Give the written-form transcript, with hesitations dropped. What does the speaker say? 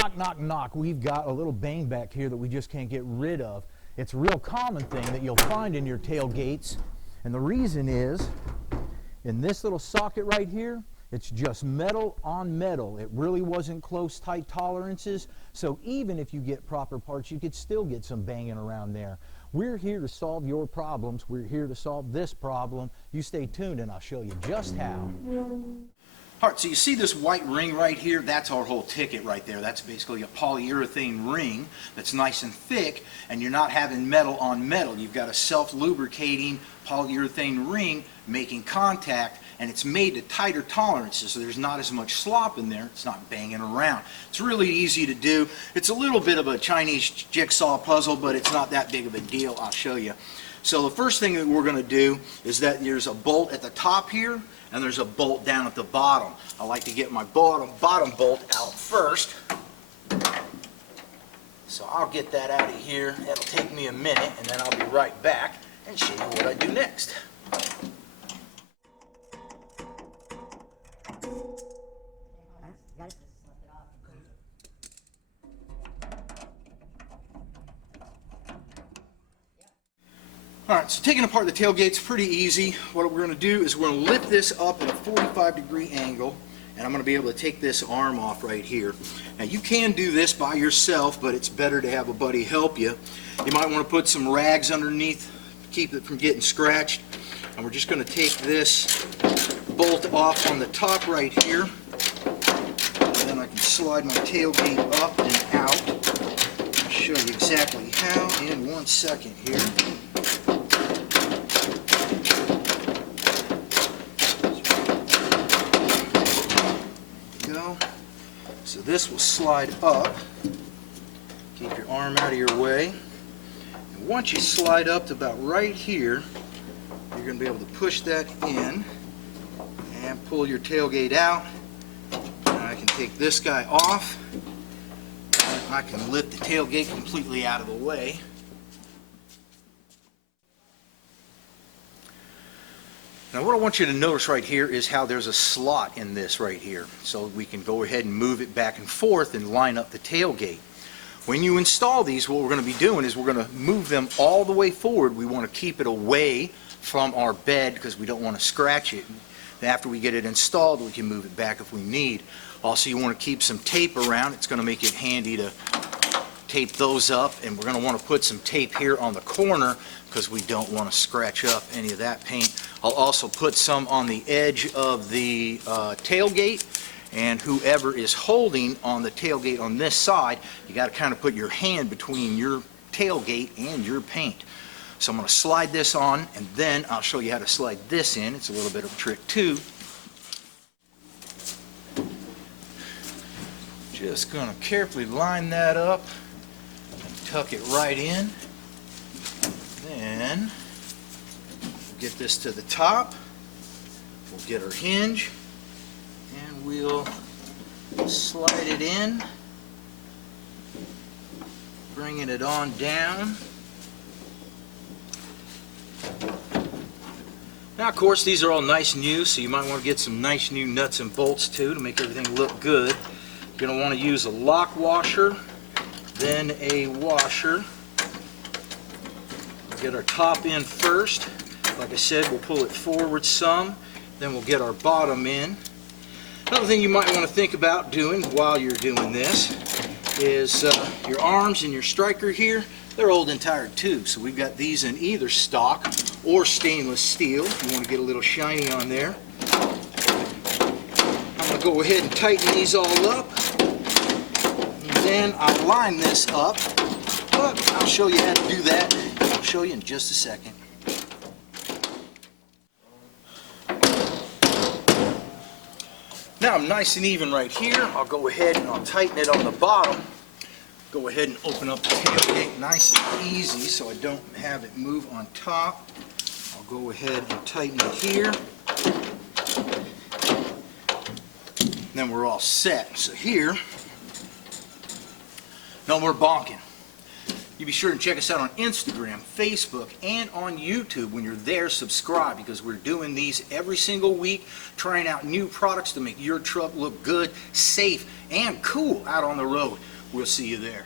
Knock, knock, knock. We've got a little bang back here that we just can't get rid of. It's a real common thing that you'll find in your tailgates, and the reason is in this little socket right here, it's just metal on metal. It really wasn't close, tight tolerances, so even if you get proper parts, you could still get some banging around there. We're here to solve your problems. We're here to solve this problem. You stay tuned and I'll show you just how. All right, so you see this white ring right here? That's our whole ticket right there. That's basically a polyurethane ring that's nice and thick, and you're not having metal on metal. You've got a self-lubricating polyurethane ring making contact, and it's made to tighter tolerances, so there's not as much slop in there. It's not banging around. It's really easy to do. It's a little bit of a Chinese jigsaw puzzle, but it's not that big of a deal. I'll show you. So the first thing that we're going to do is that there's a bolt at the top here, and there's a bolt down at the bottom. I like to get my bottom bolt out first. So I'll get that out of here. It'll take me a minute, and then I'll be right back and show you what I do next. Alright, so taking apart the tailgate's pretty easy. What we're going to do is we're going to lift this up at a 45-degree angle, and I'm going to be able to take this arm off right here. Now you can do this by yourself, but it's better to have a buddy help you. You might want to put some rags underneath, keep it from getting scratched. And we're just going to take this bolt off on the top right here. And then I can slide my tailgate up and out. I'll show you exactly how in 1 second here. So this will slide up. Keep your arm out of your way. And once you slide up to about right here, you're going to be able to push that in and pull your tailgate out. And I can take this guy off. And I can lift the tailgate completely out of the way. Now what I want you to notice right here is how there's a slot in this right here. So we can go ahead and move it back and forth and line up the tailgate. When you install these, what we're going to be doing is we're going to move them all the way forward. We want to keep it away from our bed because we don't want to scratch it. After we get it installed, we can move it back if we need. Also, you want to keep some tape around. It's going to make it handy to tape those up, and we're going to want to put some tape here on the corner because we don't want to scratch up any of that paint. I'll also put some on the edge of the tailgate, and whoever is holding on the tailgate on this side, you got to kind of put your hand between your tailgate and your paint. So I'm going to slide this on, and then I'll show you how to slide this in. It's a little bit of a trick too. Just going to carefully line that up and tuck it right in. Then we'll get this to the top. We'll get our hinge and we'll slide it in, bringing it on down. Now of course these are all nice new, so you might want to get some nice new nuts and bolts too to make everything look good. You're going to want to use a lock washer, then a washer. We'll get our top in first. Like I said, we'll pull it forward some, then we'll get our bottom in. Another thing you might want to think about doing while you're doing this is your arms and your striker here, they're old and tired too. So we've got these in either stock or stainless steel if you want to get a little shiny on there. I'm going to go ahead and tighten these all up. And then I'll line this up, but I'll show you how to do that. I'll show you in just a second. Now I'm nice and even right here. I'll go ahead and I'll tighten it on the bottom. Go ahead and open up the tailgate nice and easy so I don't have it move on top. I'll go ahead and tighten it here. Then we're all set. So here, no more bonking. You be sure and check us out on Instagram, Facebook, and on YouTube. When you're there, subscribe, because we're doing these every single week, trying out new products to make your truck look good, safe, and cool out on the road. We'll see you there.